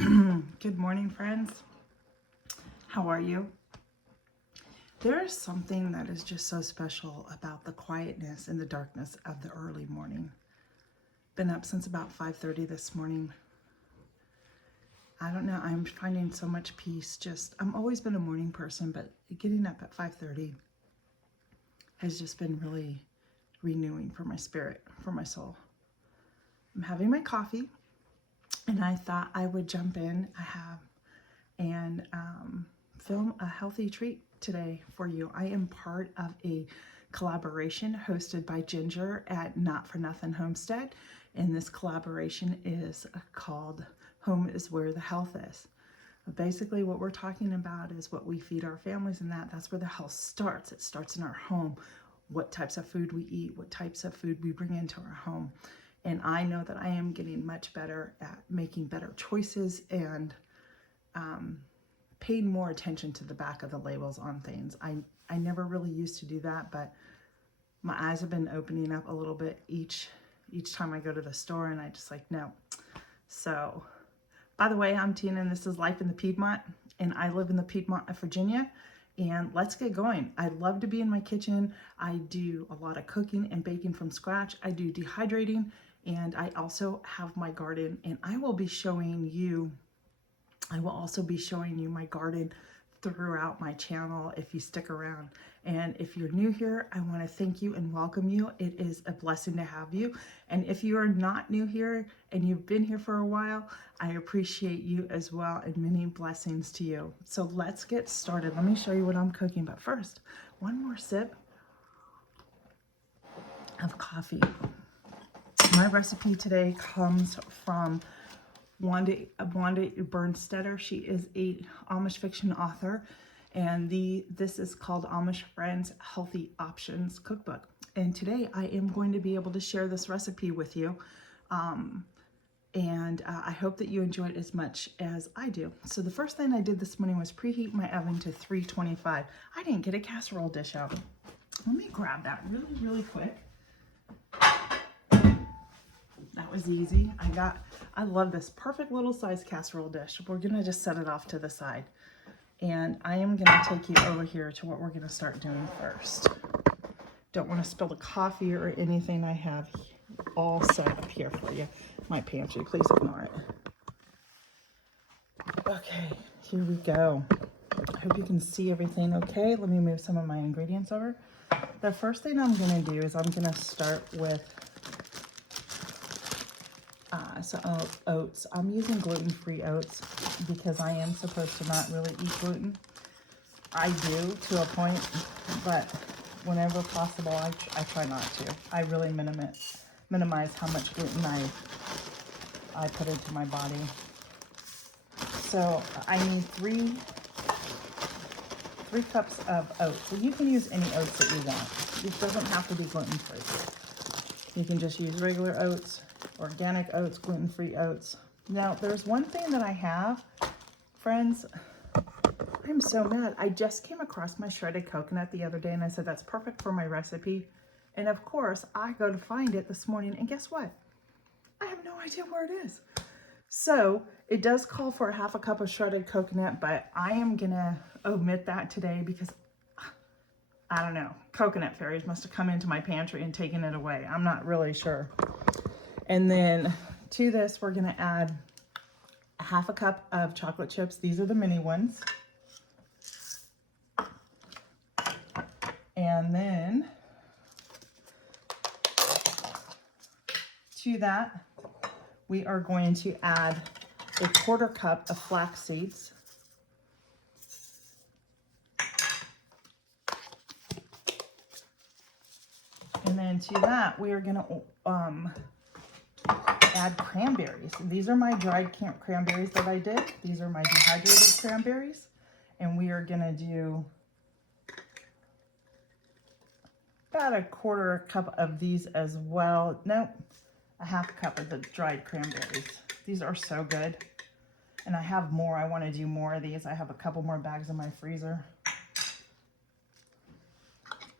Good morning, friends. How are you? There is something that is just so special about the quietness and the darkness of the early morning. Been up since about 5:30 this morning. I don't know, I'm finding so much peace. I'm always been a morning person, but getting up at 5:30 has just been really renewing for my spirit, for my soul. I'm having my coffee, and I thought I would jump in and film a healthy treat today for you. I am part of a collaboration hosted by Ginger at Not For Nothing Homestead, and this collaboration is called Home is Where the Health Is. Basically what we're talking about is what we feed our families, and that's where the health starts. It starts in our home. What types of food we eat, what types of food we bring into our home. And I know that I am getting much better at making better choices and paying more attention to the back of the labels on things. I never really used to do that, but my eyes have been opening up a little bit each time I go to the store, and I just like, no. So, by the way, I'm Tina, and this is Life in the Piedmont, and I live in the Piedmont of Virginia, and let's get going. I love to be in my kitchen. I do a lot of cooking and baking from scratch. I do dehydrating, and I also have my garden, and I will also be showing you my garden throughout my channel if you stick around. And if you're new here, I want to thank you and welcome you. It is a blessing to have you. And if you are not new here and you've been here for a while, I appreciate you as well, and many blessings to you. So let's get started. Let me show you what I'm cooking. But first, one more sip of coffee. My recipe today comes from Wanda Bernstetter. She is a Amish fiction author, and this is called Amish Friends Healthy Options Cookbook. And today I am going to be able to share this recipe with you, and I hope that you enjoy it as much as I do. So the first thing I did this morning was preheat my oven to 325. I didn't get a casserole dish out. Let me grab that really quick. That was easy. I love this perfect little size casserole dish. We're gonna just set it off to the side. And I am gonna take you over here to what we're gonna start doing first. Don't wanna spill the coffee or anything I have all set up here for you. My pantry, please ignore it. Okay, here we go. I hope you can see everything okay. Let me move some of my ingredients over. The first thing I'm gonna do is I'm gonna start with some oats. I'm using gluten-free oats because I am supposed to not really eat gluten. I do to a point, but whenever possible, I try not to. I really minimize how much gluten I put into my body. So I need three cups of oats. So you can use any oats that you want. It doesn't have to be gluten-free. You can just use regular oats, organic oats, gluten-free oats. Now, there's one thing that I have, friends. I'm so mad. I just came across my shredded coconut the other day, and I said, that's perfect for my recipe. And of course, I go to find it this morning, and guess what? I have no idea where it is. So it does call for a half a cup of shredded coconut, but I am gonna omit that today because I don't know, coconut fairies must have come into my pantry and taken it away. I'm not really sure. And then to this, we're gonna add a half a cup of chocolate chips. These are the mini ones. And then to that, we are going to add a quarter cup of flax seeds. And then to that, we are gonna add cranberries. These are my dried cranberries that I did. These are my dehydrated cranberries. And we are gonna do about a quarter cup of these as well. Nope, a half cup of the dried cranberries. These are so good. And I have more. I want to do more of these. I have a couple more bags in my freezer.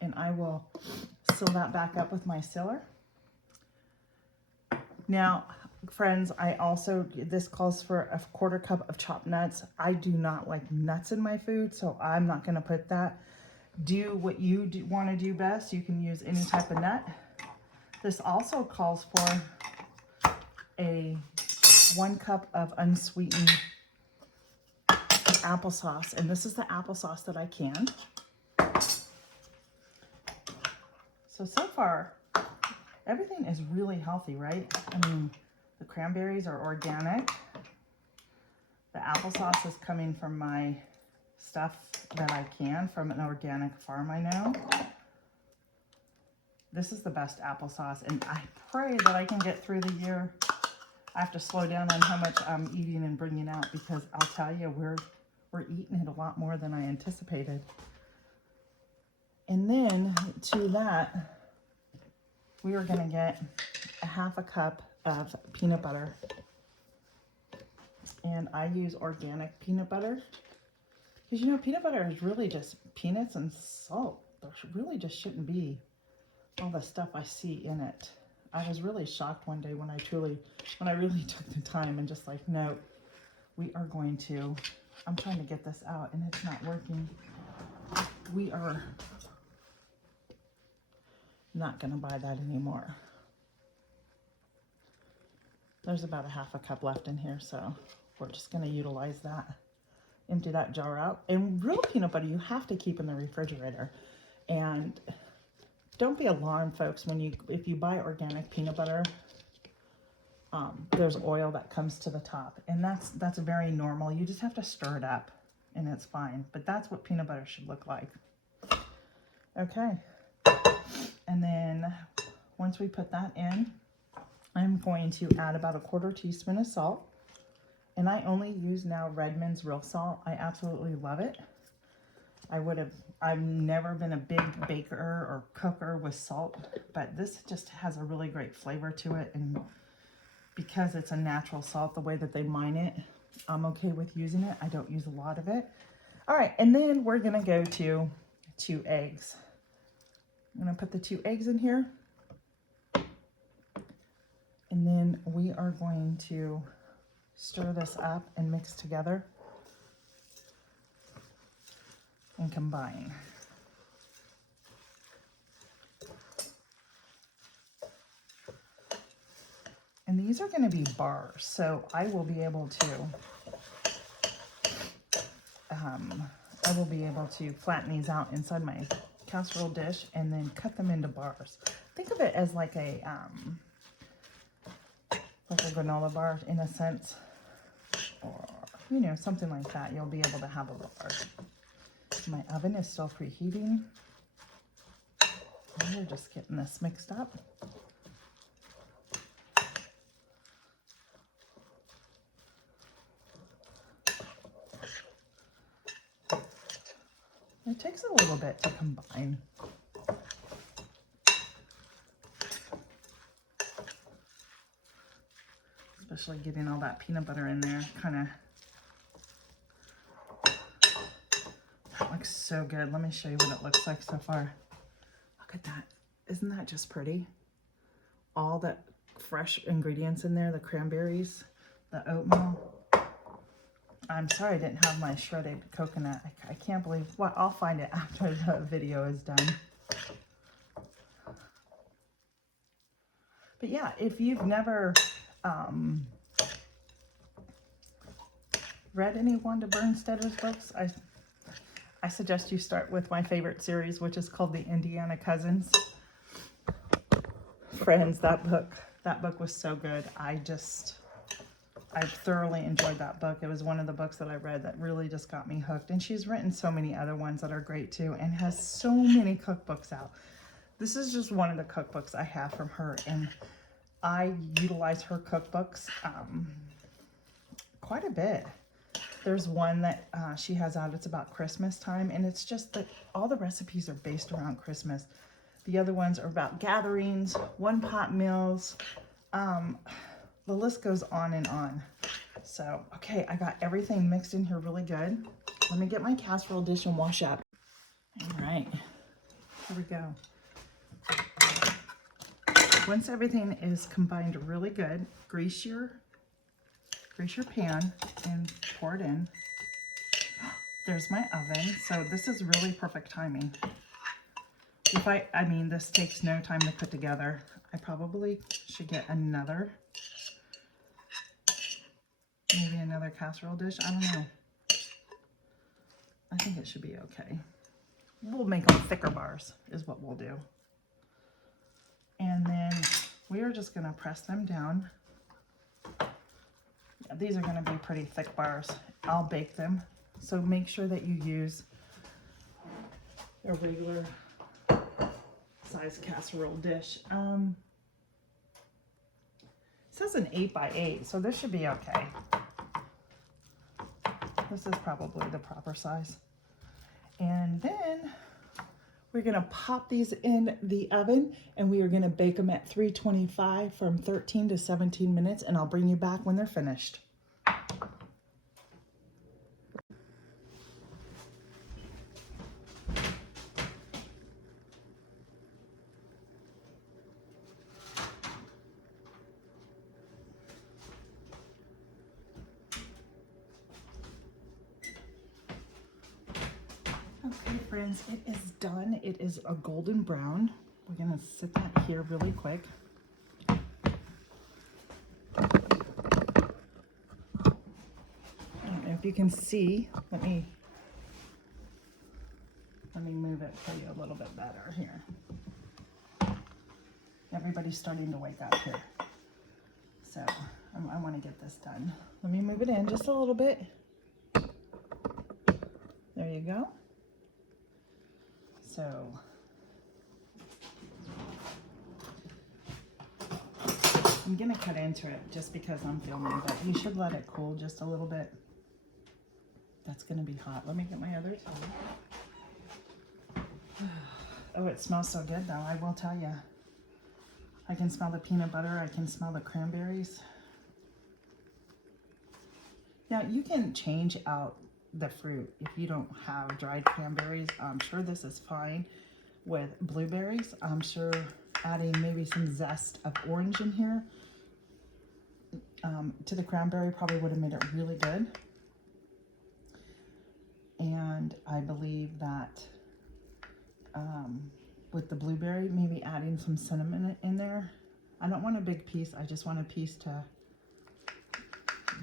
And I will seal that back up with my sealer. Now, friends, I also, this calls for a 1/4 cup of chopped nuts. I do not like nuts in my food, so I'm not going to put that. Do what you want to do best. You can use any type of nut. This also calls for a 1 cup of unsweetened applesauce, and this is the applesauce that I canned. So far, everything is really healthy, right? I mean, the cranberries are organic. The applesauce is coming from my stuff that I can from an organic farm I know. This is the best applesauce, and I pray that I can get through the year. I have to slow down on how much I'm eating and bringing out, because I'll tell you, we're eating it a lot more than I anticipated. And then to that, we are going to get a 1/2 cup of peanut butter. And I use organic peanut butter. Because, you know, peanut butter is really just peanuts and salt. There really just shouldn't be all the stuff I see in it. I was really shocked one day when I really took the time and just like, no, we are going to, I'm trying to get this out and it's not working. We are not going to buy that anymore. There's about a 1/2 cup left in here, so we're just going to utilize that. Empty that jar out. And real peanut butter you have to keep in the refrigerator. And don't be alarmed, folks, if you buy organic peanut butter, there's oil that comes to the top, and that's very normal. You just have to stir it up and it's fine. But that's what peanut butter should look like. Okay. And then once we put that in, I'm going to add about a 1/4 teaspoon of salt. And I only use now Redmond's real salt. I absolutely love it. I've never been a big baker or cooker with salt, but this just has a really great flavor to it. And because it's a natural salt, the way that they mine it, I'm okay with using it. I don't use a lot of it. All right, and then we're gonna go to 2 eggs. I'm gonna put the 2 eggs in here. And then we are going to stir this up and mix together and combine. And these are going to be bars, so I will be able to flatten these out inside my casserole dish and then cut them into bars. Think of it as like a granola bar in a sense, or you know, something like that. You'll be able to have a bar. My oven is still preheating. We're just getting this mixed up. It takes a little bit to combine. Especially getting all that peanut butter in there, that looks so good. Let me show you what it looks like so far. Look at that. Isn't that just pretty? All the fresh ingredients in there, the cranberries, the oatmeal. I'm sorry I didn't have my shredded coconut. I can't believe what. I'll find it after the video is done. But yeah, if you've never read any Wanda Bernstedter's books, I suggest you start with my favorite series, which is called The Indiana Cousins. Friends, that book was so good. I thoroughly enjoyed that book. It was one of the books that I read that really just got me hooked. And she's written so many other ones that are great too, and has so many cookbooks out. This is just one of the cookbooks I have from her, and I utilize her cookbooks quite a bit. There's one that she has out, it's about Christmas time, and it's just that all the recipes are based around Christmas. The other ones are about gatherings, one-pot meals. The list goes on and on. So, okay, I got everything mixed in here really good. Let me get my casserole dish and wash up. All right, here we go. Once everything is combined really good, grease your pan and pour it in. There's my oven. So this is really perfect timing. I mean, this takes no time to put together. I probably should get another, maybe another casserole dish. I don't know. I think it should be okay. We'll make them thicker bars is what we'll do. And then we are just gonna press them down. Yeah, these are gonna be pretty thick bars. I'll bake them. So make sure that you use a regular size casserole dish. It says an 8 by 8, so this should be okay. This is probably the proper size. And then we're gonna pop these in the oven and we are gonna bake them at 325 from 13 to 17 minutes, and I'll bring you back when they're finished. Okay, friends, it is done. It is a golden brown. We're gonna sit that here really quick. I don't know if you can see. Let me move it for you a little bit better here. Everybody's starting to wake up here, so I want to get this done. Let me move it in just a little bit. There you go. So I'm gonna cut into it just because I'm filming, but you should let it cool just a little bit. That's gonna be hot. Let me get my other towel. Oh, it smells so good though, I will tell you. I can smell the peanut butter, I can smell the cranberries. Now you can change out the fruit if you don't have dried cranberries. I'm sure this is fine with blueberries. I'm sure adding maybe some zest of orange in here to the cranberry probably would have made it really good. And I believe that with the blueberry, maybe adding some cinnamon in there. I don't want a big piece, I just want a piece to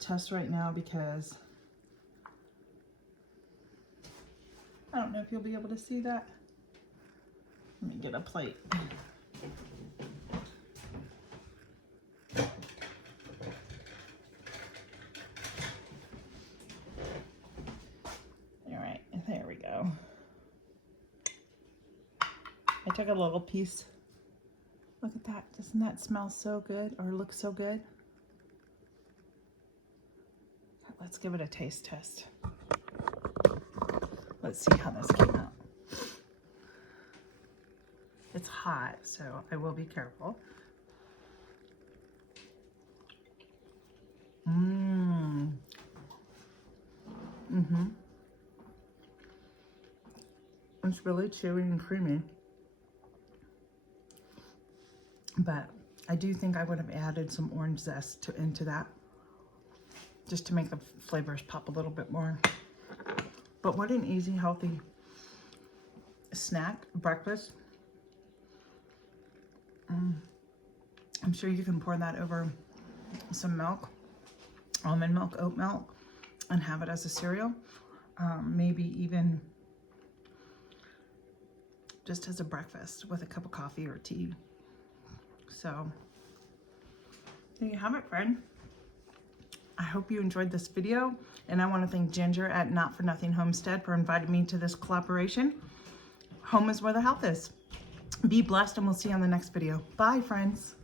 test right now because I don't know if you'll be able to see that. Let me get a plate. All right, there we go. I took a little piece. Look at that. Doesn't that smell so good or look so good? Let's give it a taste test. Let's see how this came out. It's hot, so I will be careful. It's really chewy and creamy. But I do think I would have added some orange zest into that, just to make the flavors pop a little bit more. But what an easy, healthy snack, breakfast. I'm sure you can pour that over some milk, almond milk, oat milk, and have it as a cereal. Maybe even just as a breakfast with a cup of coffee or tea. So there you have it, friend. I hope you enjoyed this video, and I want to thank Ginger at Not For Nothing Homestead for inviting me to this collaboration. Home is where the health is. Be blessed, and we'll see you on the next video. Bye, friends.